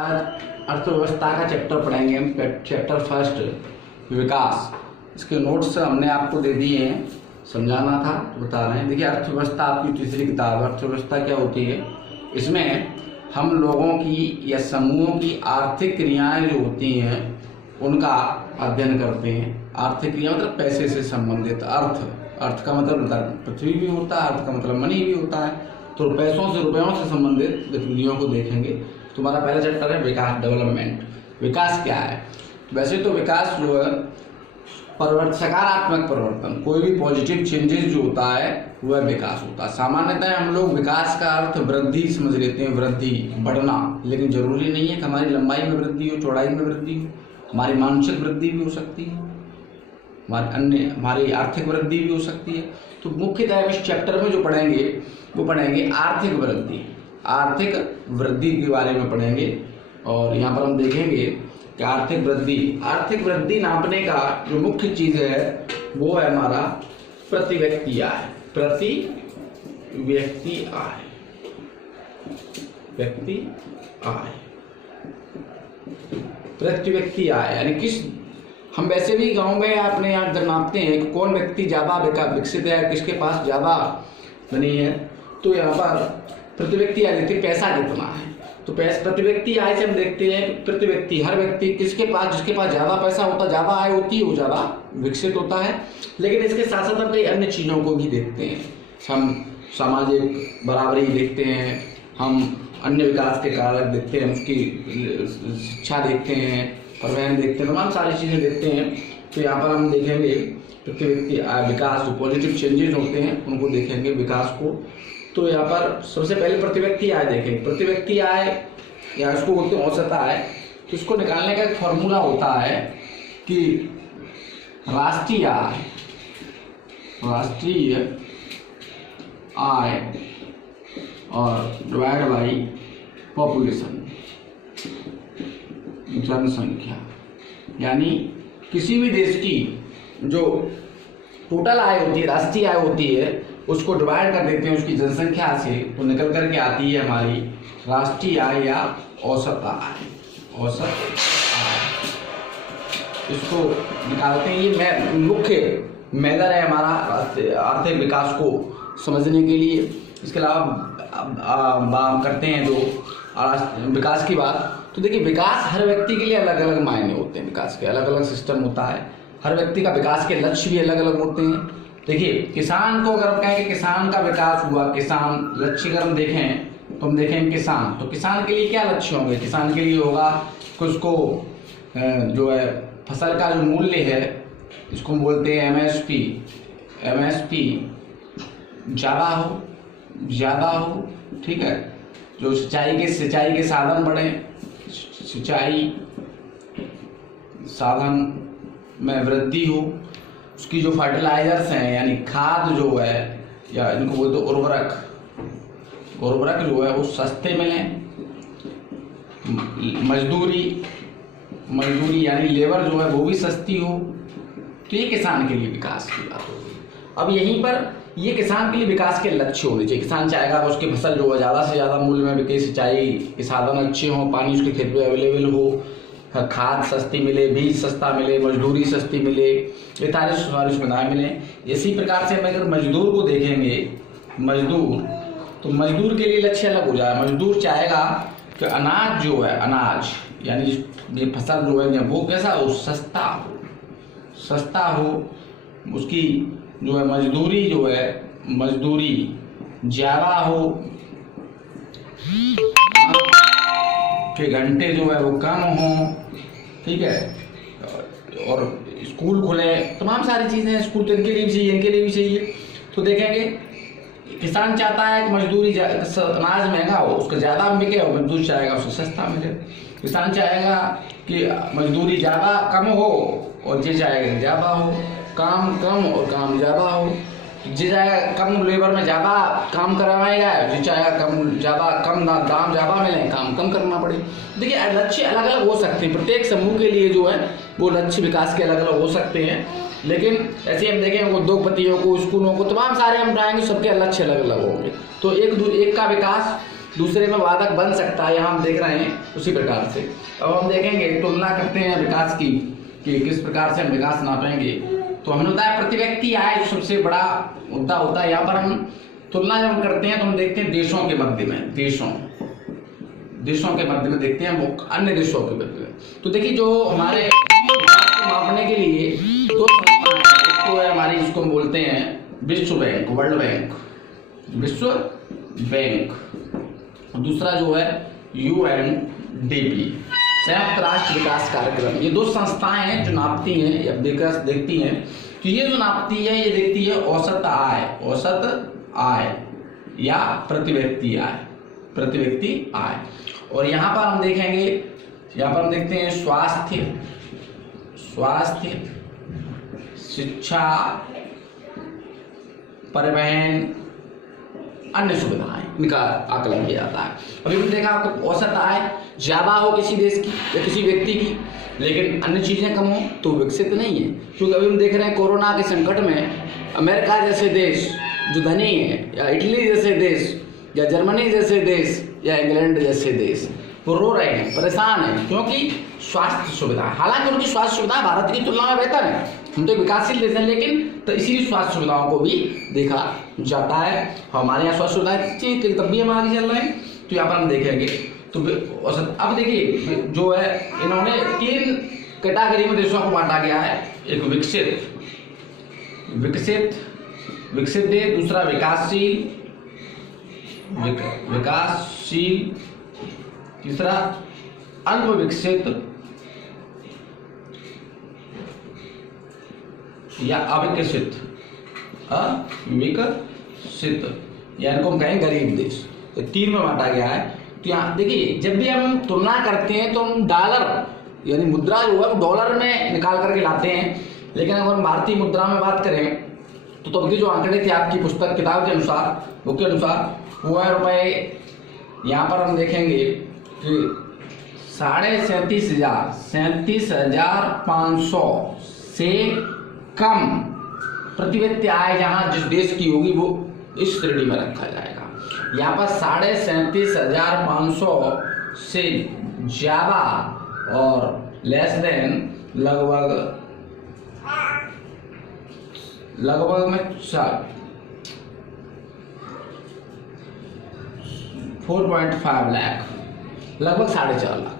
आज अर्थव्यवस्था का चैप्टर पढ़ेंगे हम। चैप्टर फर्स्ट विकास। इसके नोट्स हमने आपको दे दिए हैं, समझाना था तो बता रहे हैं। देखिए, अर्थव्यवस्था आपकी तीसरी किताब है। अर्थव्यवस्था क्या होती है? इसमें हम लोगों की या समूहों की आर्थिक क्रियाएं जो होती हैं उनका अध्ययन करते हैं। आर्थिक क्रिया मतलब पैसे से संबंधित। अर्थ का मतलब पृथ्वी भी होता है, अर्थ का मतलब मनी भी होता है। तो पैसों से, रुपयों से संबंधित गतिविधियों को देखेंगे। तुम्हारा पहला चैप्टर है विकास, डेवलपमेंट। विकास क्या है? वैसे तो विकास जो है सकारात्मक परिवर्तन, कोई भी पॉजिटिव चेंजेस जो होता है वह विकास होता है। सामान्यतः हम लोग विकास का अर्थ वृद्धि समझ लेते हैं, वृद्धि, बढ़ना। लेकिन जरूरी नहीं है कि हमारी लंबाई में वृद्धि हो, चौड़ाई में वृद्धि हो। हमारी मानसिक वृद्धि भी हो सकती है, हमारी आर्थिक वृद्धि भी हो सकती है। तो मुख्यतः इस चैप्टर में जो पढ़ेंगे वो पढ़ेंगे आर्थिक वृद्धि। आर्थिक वृद्धि के बारे में पढ़ेंगे और यहाँ पर हम देखेंगे कि आर्थिक वृद्धि नापने का जो मुख्य चीज है वो है हमारा प्रति व्यक्ति आय। प्रति व्यक्ति आय, प्रति व्यक्ति आय यानी हम वैसे भी गांव में अपने यहाँ जब नापते हैं कि कौन व्यक्ति ज्यादा विकसित है, किसके पास ज्यादा नहीं है, तो यहाँ पर प्रति व्यक्ति आय देखते पैसा कितना है। तो प्रति व्यक्ति आय से हम देखते हैं कि प्रति व्यक्ति, हर व्यक्ति जिसके पास ज्यादा पैसा होता, ज्यादा आय होती है, वो ज्यादा विकसित होता है। लेकिन इसके साथ साथ हम कई अन्य चीजों को भी देखते हैं। हम सामाजिक बराबरी देखते हैं, हम अन्य विकास के कारक देखते हैं, उसकी शिक्षा देखते हैं, परिवहन देखते हैं, तमाम सारी चीजें देखते हैं। तो यहाँ पर हम देखेंगे प्रति व्यक्ति आय विकास, जो पॉजिटिव चेंजेस होते हैं उनको देखेंगे, विकास को। तो यहाँ पर सबसे पहले प्रति व्यक्ति आय देखेंगे। प्रति व्यक्ति आय या इसको बोलते हैं औसत आय। तो इसको निकालने का एक फॉर्मूला होता है कि राष्ट्रीय आय और डिवाइड बाई पॉपुलेशन, जनसंख्या। यानी किसी भी देश की जो टोटल आय होती है, राष्ट्रीय आय होती है, उसको डिवाइड कर देते हैं उसकी जनसंख्या से, तो निकल करके आती है हमारी राष्ट्रीय आय या औसत आय। औसत आय इसको निकालते हैं। ये मुख्य मेजर है हमारा आर्थिक विकास को समझने के लिए। इसके अलावा करते हैं जो विकास की बात, तो देखिए विकास हर व्यक्ति के लिए अलग अलग मायने होते हैं। विकास के अलग अलग सिस्टम होता है, हर व्यक्ति का विकास के लक्ष्य भी अलग अलग होते हैं। देखिए, किसान को अगर हम कहें कि किसान का विकास हुआ, किसान लक्ष्य अगर हम देखें तो हम देखें किसान, तो किसान के लिए क्या लक्ष्य होंगे? किसान के लिए होगा कि उसको जो है फसल का जो मूल्य है, इसको हम बोलते हैं एमएसपी ज़्यादा हो, ठीक है। जो सिंचाई के साधन बढ़े, सिंचाई साधन में वृद्धि हो, उसकी जो फर्टिलाइजर्स हैं यानी खाद जो है, या इनको बोलते उर्वरक जो है वो सस्ते मिलें, मजदूरी यानी लेबर जो है वो भी सस्ती हो। तो ये किसान के लिए विकास की बात होगी। अब यहीं पर ये किसान के लिए विकास के लक्ष्य होने चाहिए। किसान चाहेगा उसकी फसल जो है ज़्यादा से ज़्यादा मूल्य में बिके, सिंचाई के साधन अच्छे हों, पानी उसके खेत में अवेलेबल हो, खाद सस्ती मिले, बीज सस्ता मिले, मजदूरी सस्ती मिले, ये सारी सुविधाएं मिले। इसी प्रकार से हम अगर मजदूर को देखेंगे, तो मजदूर के लिए लक्ष्य अलग हो जाए। मजदूर चाहेगा कि अनाज जो है, अनाज यानी ये फसल जो है वो कैसा हो? सस्ता हो, उसकी जो है मजदूरी ज़्यादा हो, के घंटे जो है वो कम हो, ठीक है। और स्कूल खुले, तमाम सारी चीज़ें, स्कूल तो इनके लिए भी चाहिए। तो देखेंगे किसान चाहता है कि मजदूरी अनाज महंगा हो, उसका ज़्यादा बिके, और मजदूर चाहेगा उसको सस्ता मिले। किसान चाहेगा कि मजदूरी ज़्यादा कम हो, और ये चाहेगा ज़्यादा हो, काम कम और काम ज़्यादा हो। जी चाहेगा कम लेबर में ज़्यादा काम करवाएगा, जी चाहेगा कम दाम ज़्यादा मिले, काम कम करना पड़े। देखिए, लक्ष्य अलग अलग हो सकते हैं। प्रत्येक समूह के लिए जो है वो लक्ष्य विकास के अलग अलग हो सकते हैं। लेकिन ऐसे हम देखें उद्योगपतियों को, स्कूलों को, तमाम सारे हम पढ़ाएंगे, सबके लक्ष्य अलग अलग होंगे। तो एक का विकास दूसरे में बाधक बन सकता है, यहाँ हम देख रहे हैं उसी प्रकार से। अब हम देखेंगे, तुलना करते हैं विकास की कि किस प्रकार से हम विकास नापेंगे। तो हमने बताया प्रति व्यक्ति आय जो सबसे बड़ा मुद्दा होता है। यहाँ पर हम तुलना जब हम करते हैं तो हम देखते हैं देशों के मध्य में, देशों के मध्य में देखते हैं वो अन्य देशों के मध्य में। तो देखिए जो हमारे विकास को मापने के लिए दो संस्थाएं हैं, एक तो है हमारी जिसको हम बोलते हैं विश्व बैंक, वर्ल्ड बैंक, विश्व बैंक, दूसरा जो है UNDP, संयुक्त राष्ट्र विकास कार्यक्रम। ये दो संस्थाएं हैं जो नापती हैं या विकास देखती हैं। तो ये जो नापती है ये देखती है औसत आय या प्रति व्यक्ति आय। और यहाँ पर हम देखेंगे, यहाँ पर हम देखते हैं स्वास्थ्य, शिक्षा, परिवहन, अन्य सुविधाएं, इनका आकलन किया जाता है। अभी हमने देखा आपको औसत आय ज्यादा हो किसी देश की या किसी व्यक्ति की, लेकिन अन्य चीजें कम हो तो विकसित नहीं है। क्योंकि अभी हम देख रहे हैं कोरोना के संकट में अमेरिका जैसे देश जो धनी है, या इटली जैसे देश, या जर्मनी जैसे देश, या इंग्लैंड जैसे देश वो रो रहे हैं, परेशान हैं, क्योंकि स्वास्थ्य सुविधा, हालांकि उनकी स्वास्थ्य सुविधा भारत की तुलना में बेहतर है, हम तो विकासशील देश हैं, लेकिन तो इसीलिए स्वास्थ्य सुविधाओं को भी देखा जाता है। हमारे यहाँ स्वास्थ्य सुविधाएं तब भी हम आगे चल रहे हैं। तो यहाँ पर हम देखेंगे तो औसत, अब देखिए जो है इन्होंने 3 कैटेगरी में देशों को बांटा गया है। एक विकसित देश, दूसरा विकासशील, तीसरा अल्प विकसित या अविकसित, या इनको हम कहें गरीब देश। तो 3 में बांटा गया है। तो यहाँ देखिए जब भी हम तुलना करते हैं तो हम डॉलर यानी मुद्रा जो है वो डॉलर में निकाल करके लाते हैं, लेकिन अगर हम भारतीय मुद्रा में बात करें तो तब के जो आंकड़े थे आपकी पुस्तक किताब के अनुसार, बुक के अनुसार, वो है रुपये, यहाँ पर हम देखेंगे कि 37,500 से कम प्रति व्यक्ति आय जहाँ जिस देश की होगी वो इस श्रेणी में रखा जाएगा। यहाँ पर 37,500 से ज्यादा और लेस देन लगभग में 4.5 लाख, लगभग 4.5 लाख,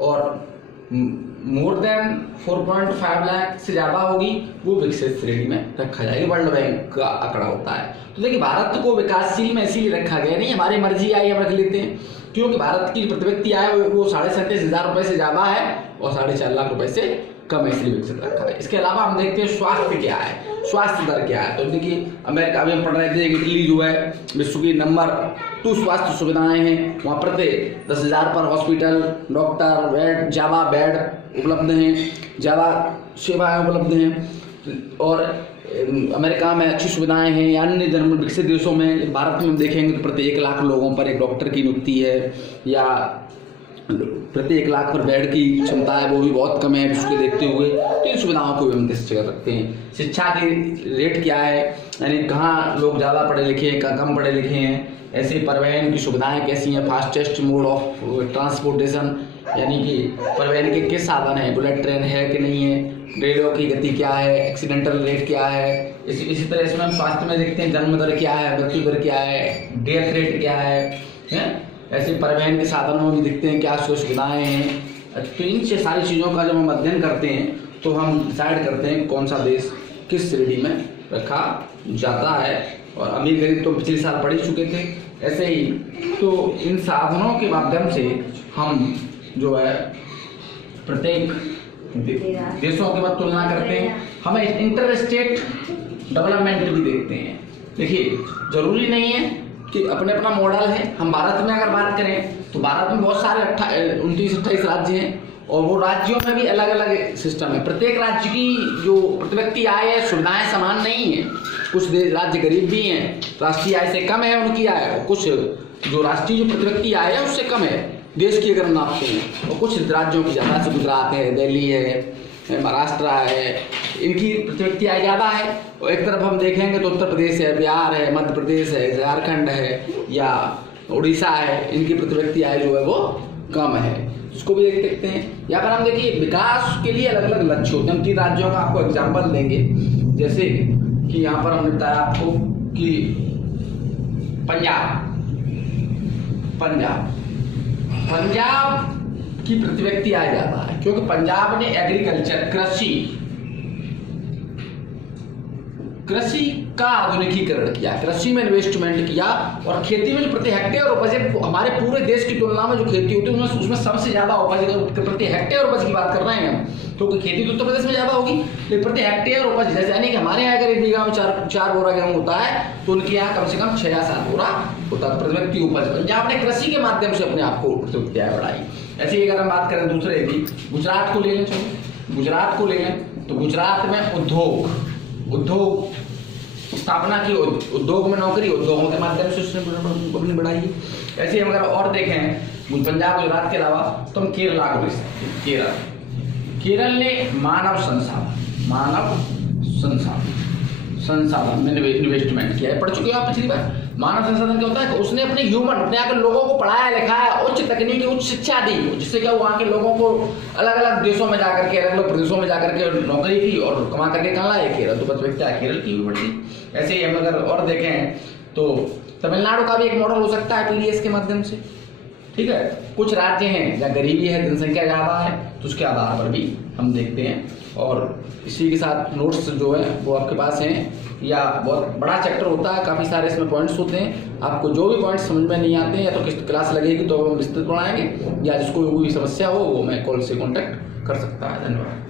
और मोर देन 4.5 लाख से ज्यादा होगी वो विकसित श्रेणी में रखा जाएगा। वर्ल्ड बैंक का आंकड़ा होता है। तो देखिए भारत को विकासशील में इसीलिए रखा गया, नहीं हमारी मर्जी आई हम रख लेते हैं, क्योंकि भारत की प्रति व्यक्ति आय वो 37,500 रुपए से ज्यादा है और 4.5 लाख रुपए से कम है, इसलिए विकसित रखा है। इसके अलावा हम देखते हैं स्वास्थ्य क्या है, स्वास्थ्य दर क्या है। तो देखिए अमेरिका में पढ़ रहे थे कि इटली जो है विश्व की नंबर 2 स्वास्थ्य सुविधाएं हैं, वहाँ प्रत्येक 10,000 पर हॉस्पिटल, डॉक्टर, बेड, ज्यादा बेड उपलब्ध हैं, ज़्यादा सेवाएं उपलब्ध हैं, और अमेरिका में अच्छी सुविधाएं हैं। अन्य जन्म विकसित देशों में, भारत में हम देखेंगे तो प्रति 1 लाख लोगों पर एक डॉक्टर की नियुक्ति है, या प्रति 1 लाख पर बेड की क्षमता है वो भी बहुत कम है उसको देखते हुए। तो इन सुविधाओं को भी हम दृष्टि कर सकते हैं। शिक्षा की रेट क्या है, यानी कहाँ लोग ज़्यादा पढ़े लिखे हैं, कहाँ कम पढ़े लिखे हैं। ऐसे परिवहन की सुविधाएं कैसी हैं, फास्टेस्ट मोड ऑफ ट्रांसपोर्टेशन, यानी कि परिवहन के किस साधन हैं, बुलेट ट्रेन है कि नहीं है, रेलों की गति क्या है, एक्सीडेंटल रेट क्या है। इसी तरह इसमें हम स्वास्थ्य में देखते हैं जन्म दर क्या है, मृत्यु दर क्या है, डेथ रेट क्या है। ऐसे परिवहन के साधनों में भी देखते हैं क्या सुविधाएं हैं। तो इन सारी चीज़ों का जब हम अध्ययन करते हैं तो हम डिसाइड करते हैं कौन सा देश किस श्रेणी में रखा जाता है। और अमीर गरीब तो पिछले साल पढ़ ही चुके थे। ऐसे ही तो इन साधनों के माध्यम से हम जो है प्रत्येक देशों के बाद तुलना करते हैं। हमें इंटर स्टेट डेवलपमेंट भी देखते हैं। देखिए जरूरी नहीं है कि अपने अपना मॉडल है। हम भारत में अगर बात करें तो भारत में बहुत सारे 29-28 राज्य हैं और वो राज्यों में भी अलग अलग सिस्टम है। प्रत्येक राज्य की जो प्रति व्यक्ति आय है, सुविधाएं समान नहीं है। कुछ राज्य गरीब भी हैं, राष्ट्रीय आय से कम है उनकी आय, और कुछ जो राष्ट्रीय जो प्रति व्यक्ति आय है उससे कम है देश की अगर हम नापते हैं। और कुछ राज्यों की ज़्यादा से गुजरात है, दिल्ली है, महाराष्ट्र है, इनकी प्रति व्यक्ति आय ज़्यादा है। और एक तरफ हम देखेंगे तो उत्तर प्रदेश है, बिहार है, मध्य प्रदेश है, झारखंड है, या उड़ीसा है, इनकी प्रति व्यक्ति आय जो है वो कम है, इसको भी देख सकते हैं। यहाँ पर हम देखिए विकास के लिए अलग अलग लक्ष्य होते हैं। हम 3 राज्यों का आपको एग्जाम्पल देंगे, जैसे कि यहाँ पर हमने बताया आपको कि पंजाब की प्रति व्यक्ति आय ज्यादा है, क्योंकि पंजाब ने एग्रीकल्चर कृषि का आधुनिकीकरण किया, कृषि में इन्वेस्टमेंट किया, और खेती में जो प्रति हेक्टेयर उपज है, हमारे पूरे देश की तुलना में जो खेती होती है उसमें सबसे ज्यादा उपज, अगर प्रति हेक्टेयर उपज की बात कर रहे हैं हम, तो खेती तो उत्तर प्रदेश में ज्यादा होगी, लेकिन प्रति हेक्टेयर उपज जैसे यानी कि हमारे यहाँ अगर 1 बीघा में 4 बोरा गेहूं होता है, तो उनके यहाँ कम से कम 6 या 7 बोरा होता है प्रति व्यक्ति उपज। पंजाब ने कृषि के माध्यम से अपने आप को बढ़ाई। ऐसे ही अगर हम बात करें दूसरे की, गुजरात को ले लें, चलो गुजरात को ले लें, तो गुजरात में उद्योग स्थापना की, उद्योग में नौकरी, उद्योगों के माध्यम से उसने अपनी बढ़ाई है। ऐसे ही अगर और देखें पंजाब गुजरात के अलावा, तो हम केरला को ले सकते हैं। केरल ने मानव संसाधन में इन्वेस्टमेंट किया है। पढ़ चुके हो आप पिछली बार। मानव संसाधन क्या होता है? उसने अपने अपने यहाँ के लोगों को पढ़ाया लिखाया, उच्च तकनीकी उच्च शिक्षा दी, जिससे क्या वहाँ के लोगों को अलग अलग देशों में जाकर के, अलग अलग प्रदेशों में जाकर के नौकरी की और कमा करके कहाँ लाए केरल, तो प्रति व्यक्ति केरल की भी बढ़ती। ऐसे ही हम अगर और देखें तो तमिलनाडु का भी एक मॉडल हो सकता है पीडीएस के माध्यम से। ठीक है, कुछ राज्य हैं जहाँ गरीबी है, जनसंख्या ज़्यादा है, तो उसके आधार पर भी हम देखते हैं। और इसी के साथ नोट्स जो है वो आपके पास हैं, या बहुत बड़ा चैप्टर होता है, काफ़ी सारे इसमें पॉइंट्स होते हैं। आपको जो भी पॉइंट्स समझ में नहीं आते हैं या तो किस क्लास लगेगी तो हम विस्तृत पढ़ाएंगे, या जिसको कोई समस्या हो वो मैं कॉल से कॉन्टैक्ट कर सकता है। धन्यवाद।